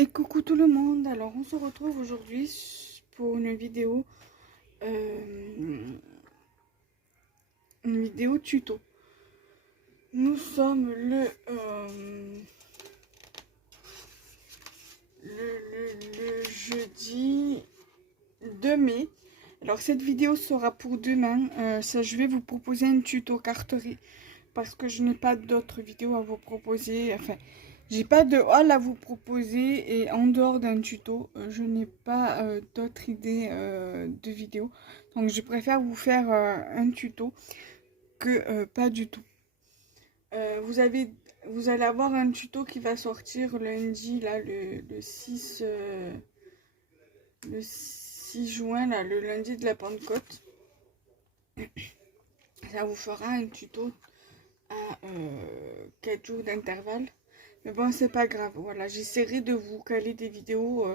Et coucou tout le monde, alors on se retrouve aujourd'hui pour une vidéo tuto. Nous sommes le jeudi 2 mai. Alors cette vidéo sera pour demain. Je vais vous proposer un tuto carterie parce que je n'ai pas d'autres vidéos à vous proposer. Enfin, j'ai pas de haul à vous proposer et en dehors d'un tuto, je n'ai pas d'autres idées de vidéos. Donc je préfère vous faire un tuto que pas du tout. Vous allez avoir un tuto qui va sortir lundi, là, le 6 juin, là, le lundi de la Pentecôte. Ça vous fera un tuto à 4 jours d'intervalle. Mais bon, c'est pas grave. Voilà, j'essaierai de vous caler des vidéos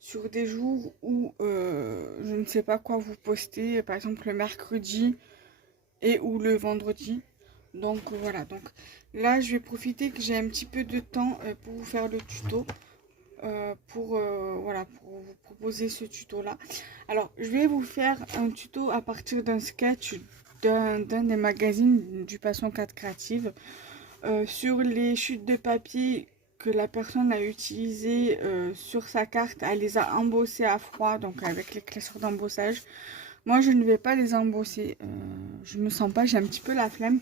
sur des jours où je ne sais pas quoi vous poster. Par exemple, le mercredi et ou le vendredi. Donc voilà. Donc là, je vais profiter que j'ai un petit peu de temps pour vous faire le tuto. Voilà, pour vous proposer ce tuto là. Alors je vais vous faire un tuto à partir d'un sketch d'un des magazines du Passion 4 Créative sur les chutes de papier que la personne a utilisées sur sa carte. Elle les a embossées à froid, donc avec les classeurs d'embossage. Moi je ne vais pas les embosser, je me sens pas, j'ai un petit peu la flemme.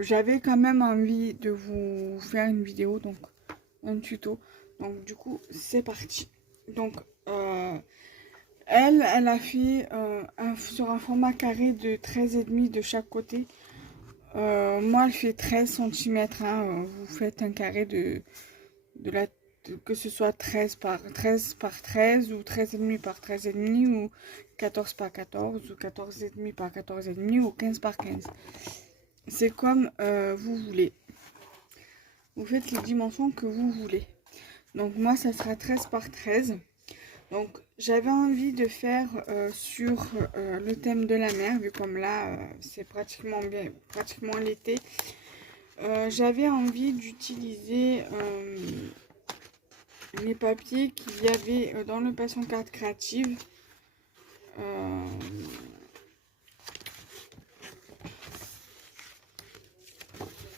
J'avais quand même envie de vous faire une vidéo, donc un tuto. Donc du coup c'est parti. Donc elle a fait sur un format carré de 13,5 de chaque côté. Moi elle fait 13 cm, hein. Vous faites un carré que ce soit 13 par 13 ou 13,5 par 13,5 ou 14 par 14 ou 14,5 par 14,5 ou 15 par 15. C'est comme vous voulez. Vous faites les dimensions que vous voulez. Donc moi ça sera 13 par 13. Donc j'avais envie de faire sur le thème de la mer, vu comme là c'est pratiquement l'été. J'avais envie d'utiliser les papiers qu'il y avait dans le Passion Carte Créative.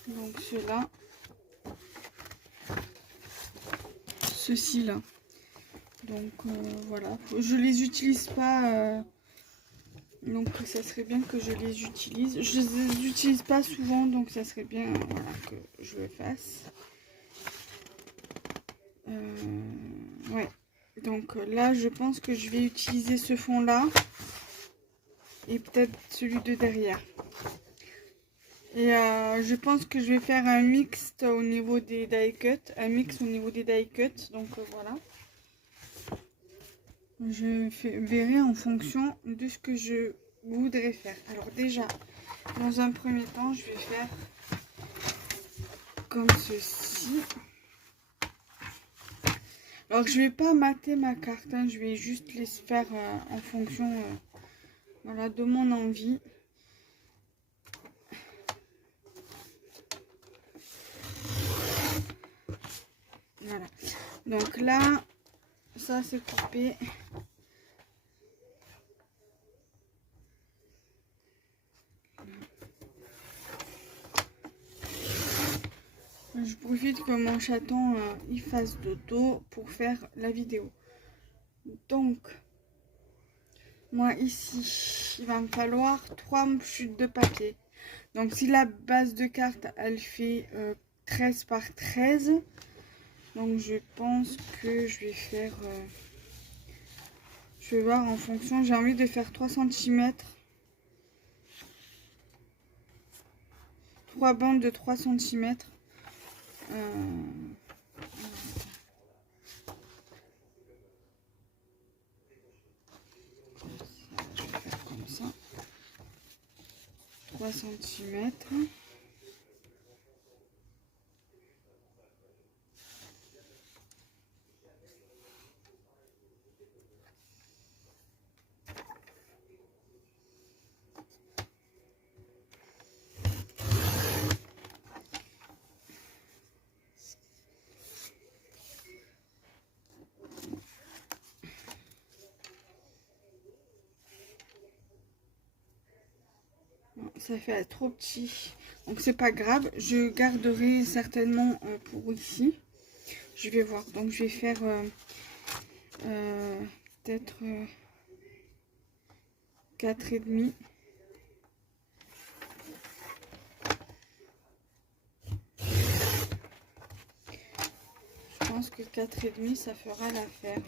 Donc ceux-là, ceux-ci là. Donc voilà, je les utilise pas, donc ça serait bien que je les utilise. Je les utilise pas souvent, donc ça serait bien voilà, que je le fasse. Ouais, donc là je pense que je vais utiliser ce fond là et peut-être celui de derrière. Et je pense que je vais faire un mix au niveau des die cuts, donc voilà. Je verrai en fonction de ce que je voudrais faire. Alors déjà, dans un premier temps, je vais faire comme ceci. Alors je vais pas mater ma carte, hein, je vais juste les faire en fonction voilà, de mon envie. Voilà. Donc là, ça c'est coupé. Je profite que mon chaton il fasse dodo pour faire la vidéo. Donc, moi ici, il va me falloir 3 chutes de papier. Donc si la base de carte, elle fait 13 par 13, donc je pense que je vais faire... je vais voir en fonction, j'ai envie de faire 3 cm. 3 bandes de 3 cm. Je vais faire comme ça. 3 cm. ça fait trop petit. Donc c'est pas grave, je garderai certainement pour ici. Je vais voir, donc je vais faire peut-être 4,5. Je pense que 4,5 ça fera l'affaire.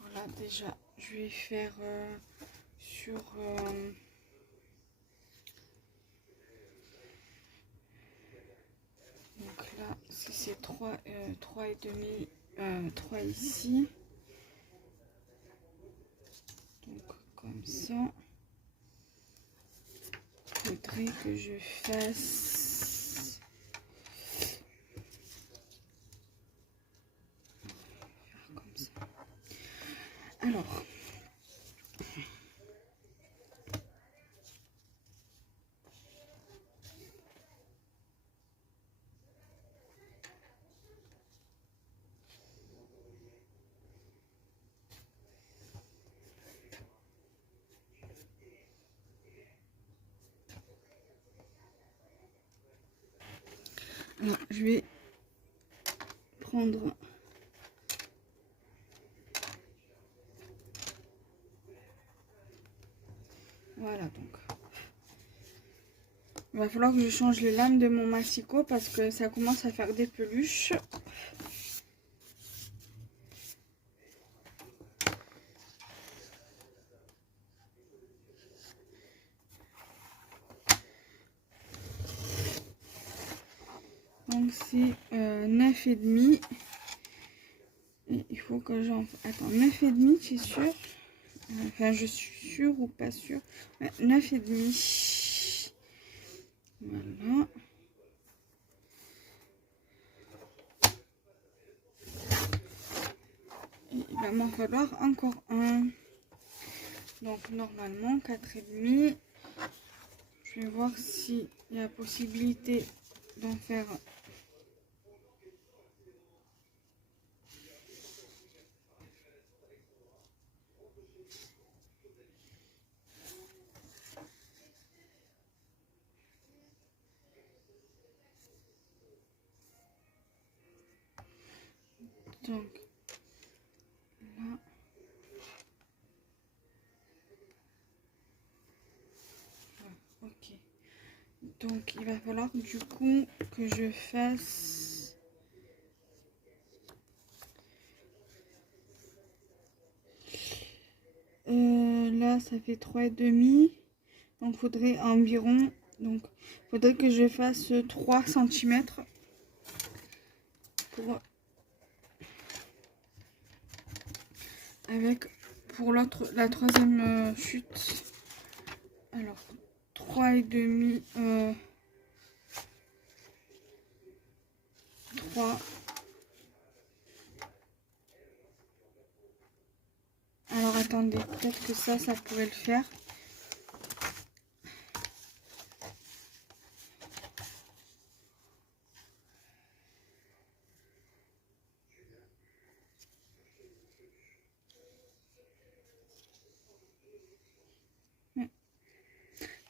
Voilà, déjà je vais faire sur donc là si c'est 3,5 3 ici, donc comme ça il faudrait que je fasse comme ça. Alors je vais prendre voilà, donc il va falloir que je change les lames de mon massicot parce que ça commence à faire des peluches. Donc c'est 9,5. Et il faut que j'en... Attends, 9,5, c'est sûr. Enfin, je suis sûre ou pas sûre. Ouais, 9,5. Voilà. Et il va m'en falloir encore un. Donc normalement 4,5. Je vais voir s'il y a possibilité d'en faire. Donc là. Ok. Donc il va falloir du coup que je fasse là ça fait 3,5. Donc faudrait environ, donc faudrait que je fasse 3 cm pour pour l'autre, la troisième chute. Alors 3,5 3. Alors attendez, peut-être que ça pourrait le faire.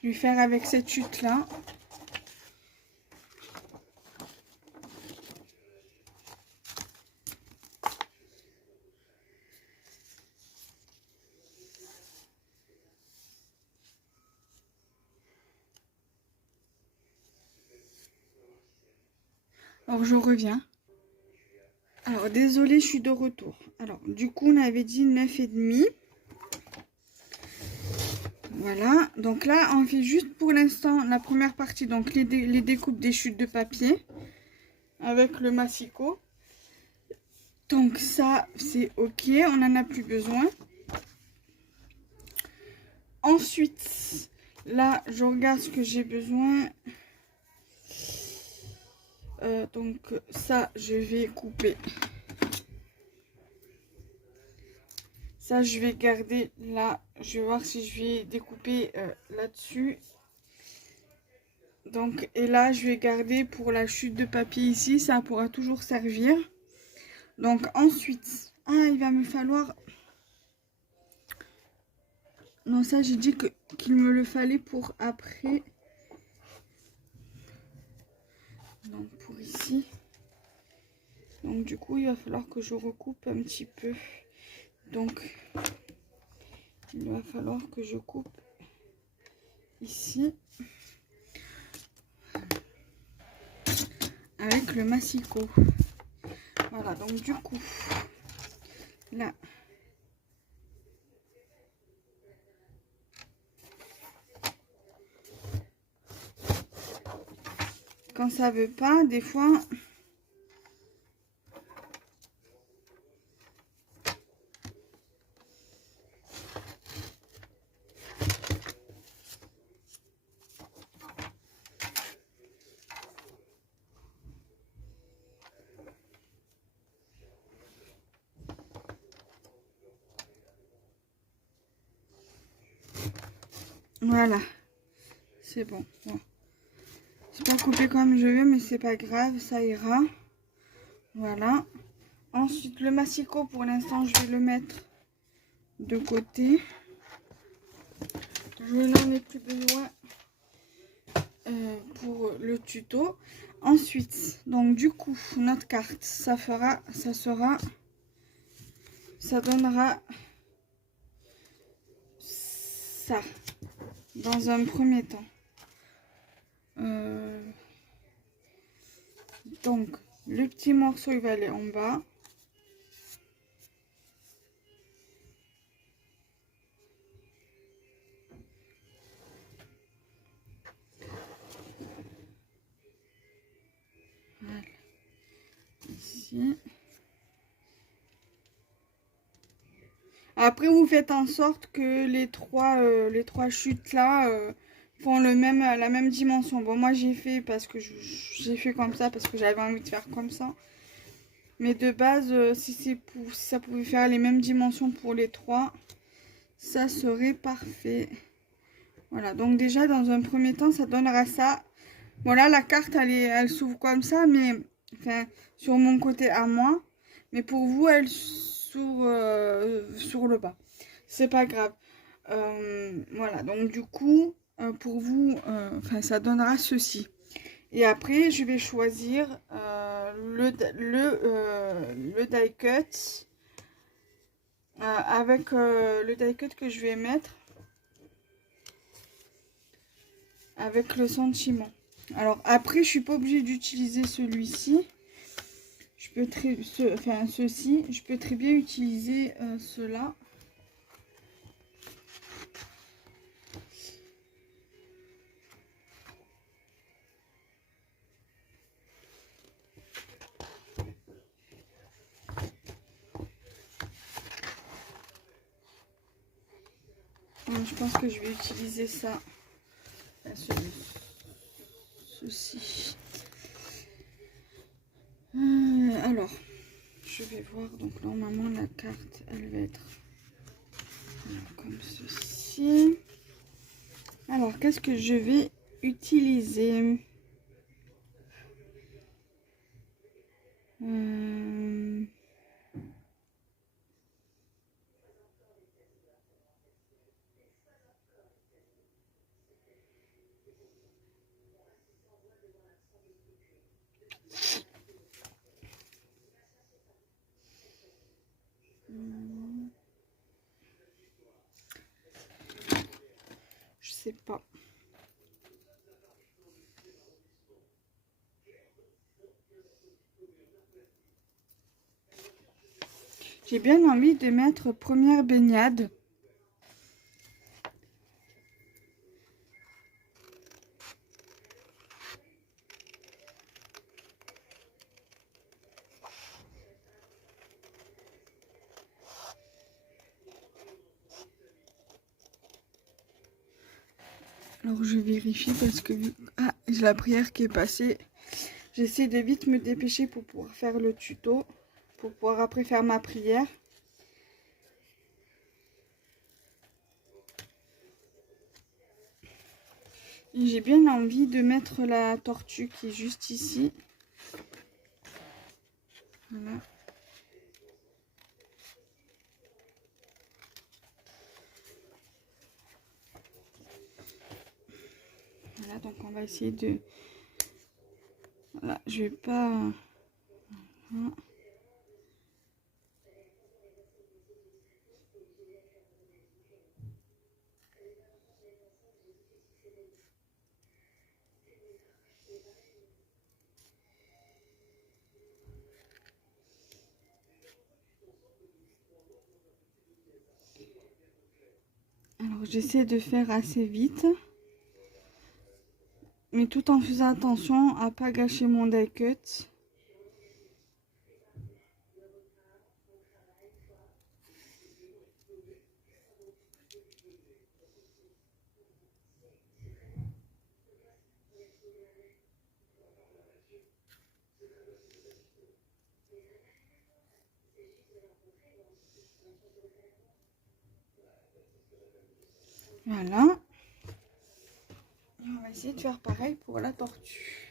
Je vais faire avec cette chute là. Alors je reviens. Alors désolée, je suis de retour. Alors du coup on avait dit 9,5. Voilà, donc là on fait juste pour l'instant la première partie, donc les découpes des chutes de papier avec le massicot. Donc ça c'est ok, on n'en a plus besoin. Ensuite, là je regarde ce que j'ai besoin. Donc ça je vais couper. Ça je vais garder là. Je vais voir si je vais découper là-dessus. Donc et là je vais garder pour la chute de papier ici. Ça pourra toujours servir. Donc ensuite, il va me falloir... Non, ça j'ai dit qu'il me le fallait pour après. Donc pour ici. Donc du coup, il va falloir que je recoupe un petit peu. Donc, il va falloir que je coupe ici. Avec le massicot. Voilà, donc du coup, là. Quand ça veut pas, des fois... Voilà, c'est bon. C'est pas coupé comme je veux, mais c'est pas grave, ça ira. Voilà. Ensuite, le massicot, pour l'instant, je vais le mettre de côté. Je n'en ai plus besoin pour le tuto. Ensuite, donc du coup, notre carte, ça donnera ça dans un premier temps. Donc, le petit morceau, il va aller en bas. Voilà. Ici. Après, vous faites en sorte que les trois chutes là font la même dimension. Bon, moi j'ai fait parce que j'ai fait comme ça parce que j'avais envie de faire comme ça. Mais de base, si ça pouvait faire les mêmes dimensions pour les trois, ça serait parfait. Voilà, donc déjà dans un premier temps, ça donnera ça. Voilà, la carte elle s'ouvre comme ça, mais enfin sur mon côté à moi. Mais pour vous, elle s'ouvre sur le bas. C'est pas grave. Voilà, donc du coup, pour vous, ça donnera ceci. Et après, je vais choisir le die cut avec le die cut que je vais mettre avec le sentiment. Alors après, je suis pas obligée d'utiliser celui-ci. Je peux ceci, je peux très bien utiliser cela. Je pense que je vais utiliser ça. Ceci. Alors, je vais voir. Donc normalement la carte, elle va être comme ceci. Alors, qu'est-ce que je vais utiliser? Je sais pas. J'ai bien envie de mettre première baignade. Alors je vérifie parce que j'ai la prière qui est passée. J'essaie de vite me dépêcher pour pouvoir faire le tuto, pour pouvoir après faire ma prière. J'ai bien envie de mettre la tortue qui est juste ici. Voilà. donc on va essayer de... Voilà, je vais pas... Voilà. Alors j'essaie de faire assez vite, mais tout en faisant attention à pas gâcher mon die cut. Voilà. Et on va essayer de faire pareil pour la tortue.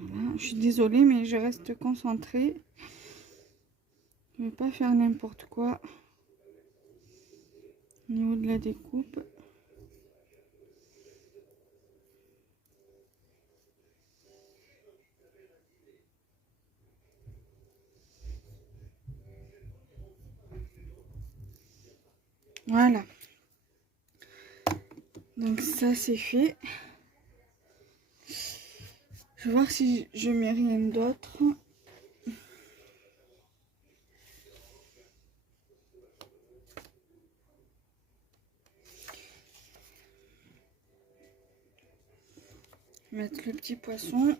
Voilà, je suis désolée, mais je reste concentrée. Je ne vais pas faire n'importe quoi au niveau de la découpe. Voilà. Donc ça c'est fait. Je vais voir si je mets rien d'autre. Mettre le petit poisson.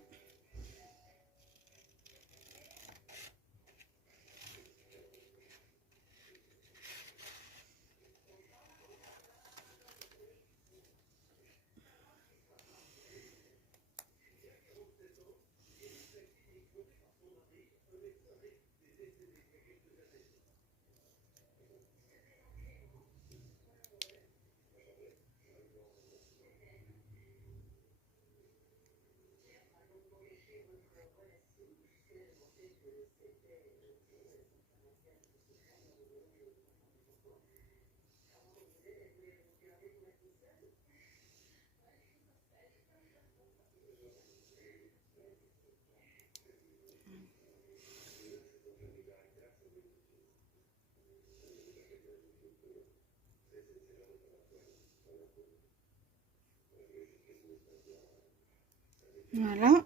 Voilà.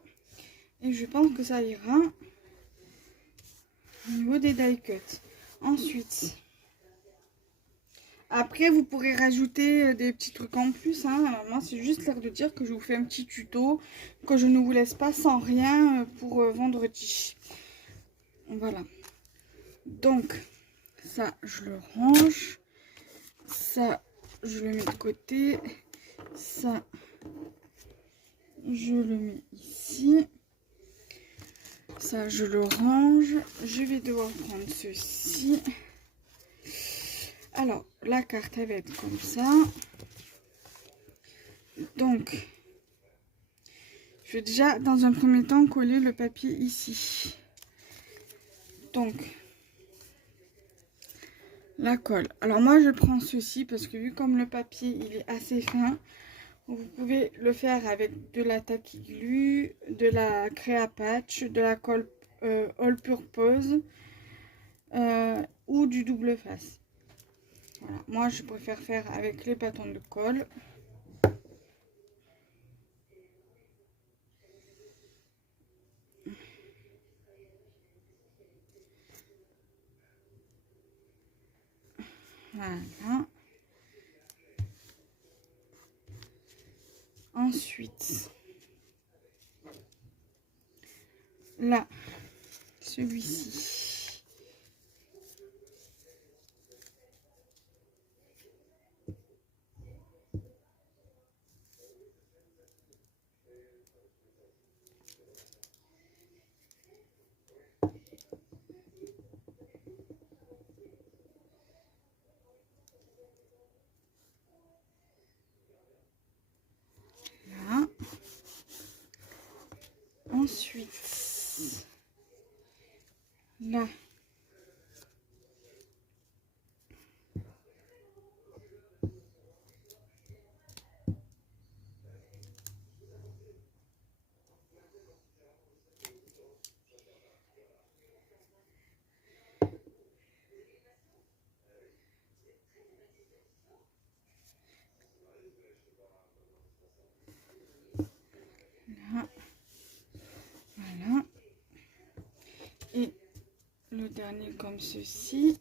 Et je pense que ça ira au niveau des die cuts. Ensuite, après vous pourrez rajouter des petits trucs en plus. Hein. Moi c'est juste l'air de dire que je vous fais un petit tuto, que je ne vous laisse pas sans rien pour vendredi. Voilà. Donc ça je le range. Ça je le mets de côté. Ça je le mets ici. Ça, je le range. Je vais devoir prendre ceci. Alors, la carte, elle va être comme ça. Donc, je vais déjà, dans un premier temps, coller le papier ici. Donc, la colle. Alors, moi, je prends ceci parce que vu comme le papier, il est assez fin, vous pouvez le faire avec de la tacky glue, de la créa patch, de la colle all purpose ou du double face. Voilà. Moi, je préfère faire avec les bâtons de colle. Voilà. Ensuite, là, celui-ci. là. Là. Voilà. Et le dernier comme ceci.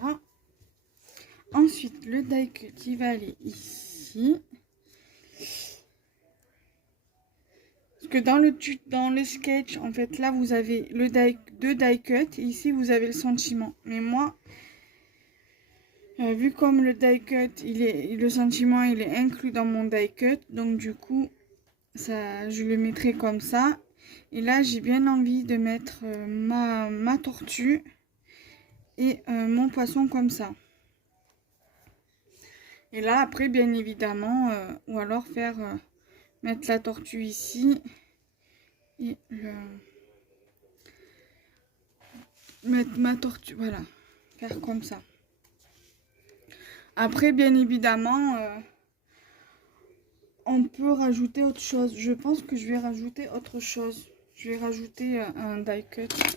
Voilà. Ensuite, le die cut qui va aller ici. Parce que dans le sketch, en fait, là, vous avez le deux die cut. Et ici, vous avez le sentiment. Mais moi, vu comme le die cut, le sentiment, il est inclus dans mon die cut. Donc, du coup, ça, je le mettrai comme ça. Et là, j'ai bien envie de mettre ma tortue et mon poisson comme ça. Et là, après, bien évidemment, ou alors mettre la tortue ici et mettre ma tortue, voilà, faire comme ça. Après, bien évidemment, on peut rajouter autre chose. Je pense que je vais rajouter autre chose. Je vais rajouter un die cut. Parce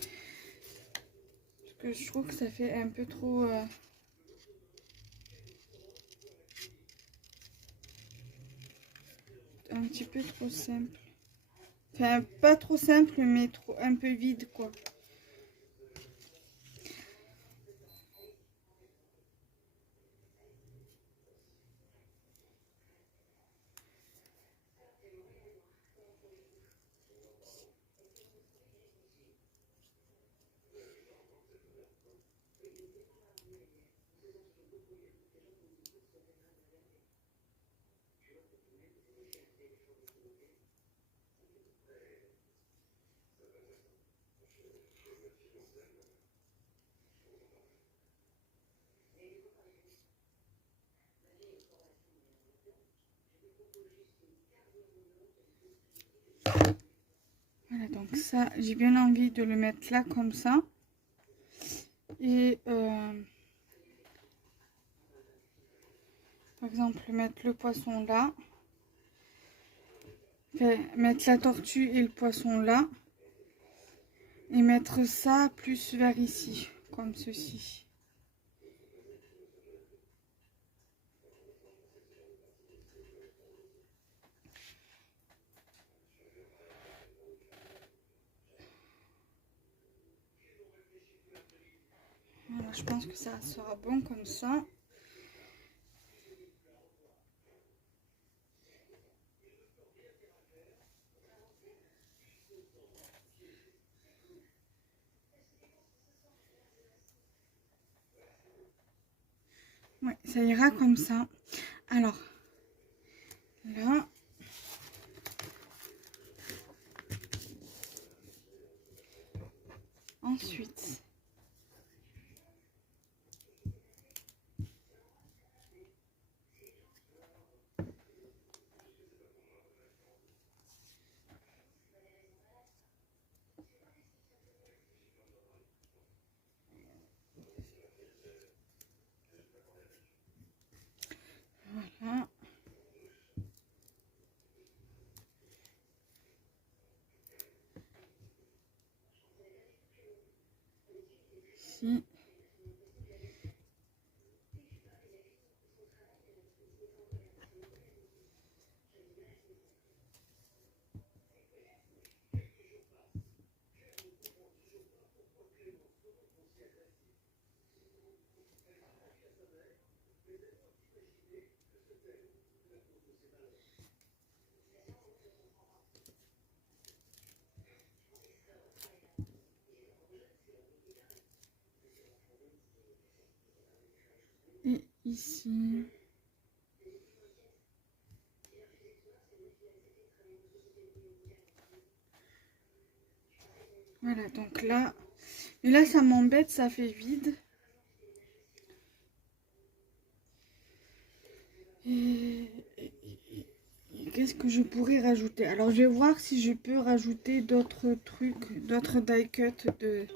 que je trouve que ça fait un peu trop... un petit peu trop simple. Enfin, pas trop simple, mais un peu vide, quoi. Voilà, donc ça, j'ai bien envie de le mettre là, comme ça. Et, par exemple, mettre le poisson là. Enfin, mettre la tortue et le poisson là. Et mettre ça plus vers ici, comme ceci. Voilà, je pense que ça sera bon comme ça. Ouais, ça ira comme ça. Alors, là. Ensuite. Voilà. Ici. ici. Voilà, donc là, et là ça m'embête, ça fait vide. Et qu'est-ce que je pourrais rajouter? Alors je vais voir si je peux rajouter d'autres trucs, d'autres die cut de...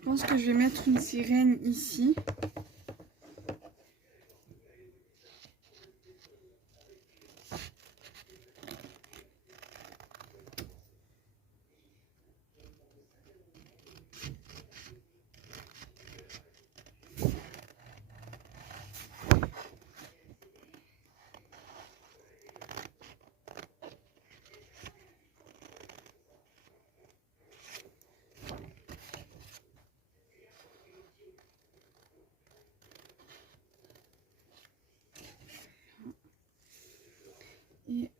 Je pense que je vais mettre une sirène ici. Et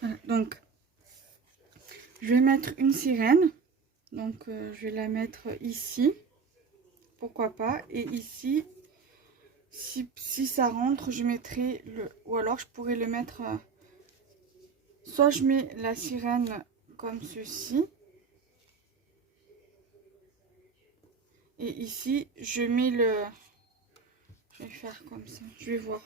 voilà, donc je vais mettre une sirène. Donc je vais la mettre ici. Pourquoi pas. Et ici, si ça rentre, je mettrai le... Ou alors je pourrais le mettre... soit je mets la sirène comme ceci. Et ici, je mets le... Je vais faire comme ça. Je vais voir.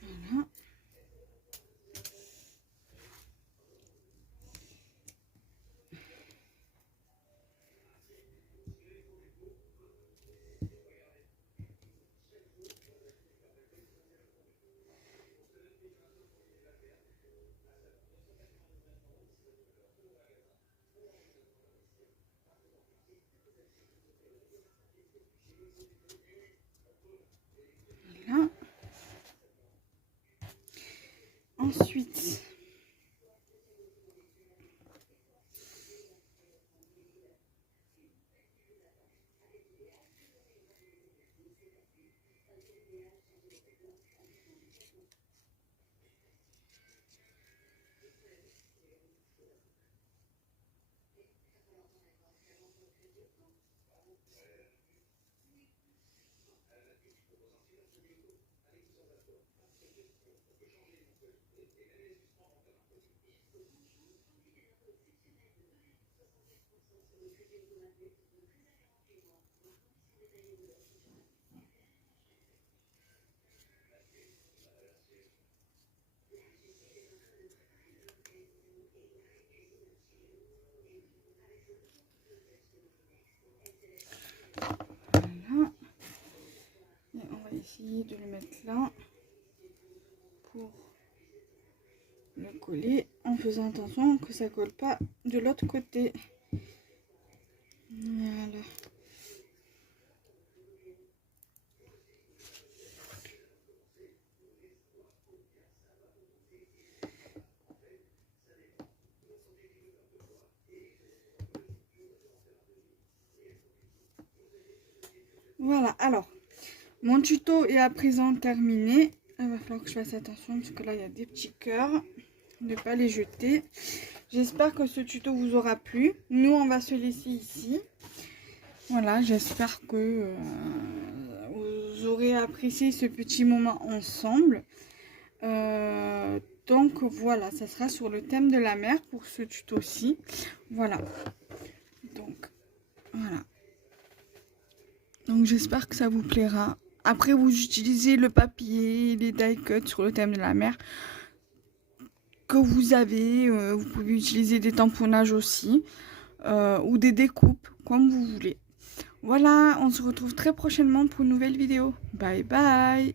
Voilà. Voilà. Ensuite, Voilà. Et on va essayer de le mettre là pour le coller en faisant attention que ça colle pas de l'autre côté. Voilà. Voilà, alors, mon tuto est à présent terminé. Il va falloir que je fasse attention parce que là, il y a des petits cœurs. Ne pas les jeter. J'espère que ce tuto vous aura plu. Nous, on va se laisser ici. Voilà, j'espère que vous aurez apprécié ce petit moment ensemble. Donc voilà, ça sera sur le thème de la mer pour ce tuto-ci. Voilà. Donc, voilà. Donc j'espère que ça vous plaira. Après, vous utilisez le papier, les die cuts sur le thème de la mer que vous avez. Vous pouvez utiliser des tamponnages aussi ou des découpes, comme vous voulez. Voilà, on se retrouve très prochainement pour une nouvelle vidéo. Bye bye!